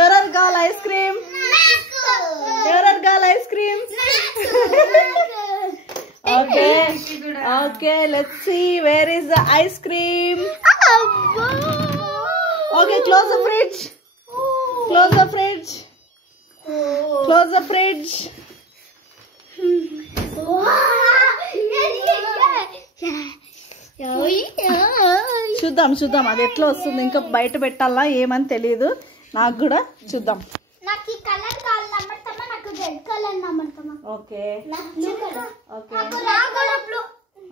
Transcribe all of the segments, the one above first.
ఎవరెవరు కావాలి ice cream? ఎవరెవరు కావాలి ice cream? Okay okay, let's see where is the ice cream. Okay, close the fridge. Close the fridge. Close the fridge. చూద్దాం అది ఎట్లా వస్తుంది. ఇంకా బయట పెట్టాలా ఏమని తెలియదు నాకు కూడా. చూద్దాం. ఓకే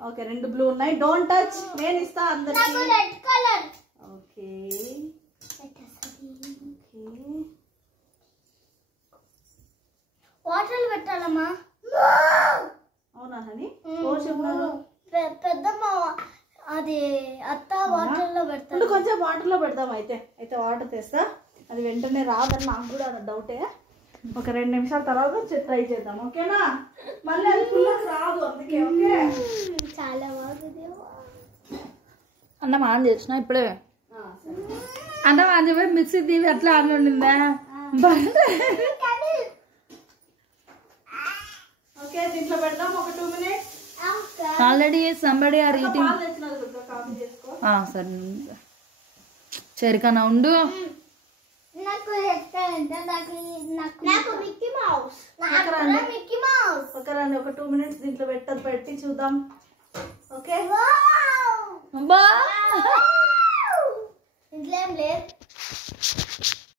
ఓకే, 2 బ్లూ ఉన్నాయి. డోంట్ టచ్, నేను ఇస్తా అందరికి. ఓకే వాటర్ పెట్టాలమ్మా. అవునా హనీ? ఎవరు చెప్పినారు? పెద్దమ్మ. అది అత్త వాటర్ లో పెడతాను. కొంచెం వాటర్ లో పెడదాం. అయితే వాటర్ తెస్తా. అది వెంటనే రాదని నాకు కూడా డౌటే. ఒక 2 నిమిషాల తర్వాత ట్రై చేద్దాం. ఓకేనా? మళ్ళీ అది ఫుల్కి రాదు, అందుకే. ఓకే, చాలా బాగుంది. అన్నం ఆన్ చేసిన ఇప్పుడే. అన్నం ఆన్ చెప్పి మిక్సీ తీవి అట్లా ఆన్ ఉండిందా? ఓకే, దీంట్లో పెడదాం ఒక 2 minutes. Already somebody are eating. సరే చేరికనా ఉండు. ఒక 2 మినిట్స్ దీంట్లో పెట్టి చూద్దాం. ఓకే, ఇంట్లో ఏం లేదు.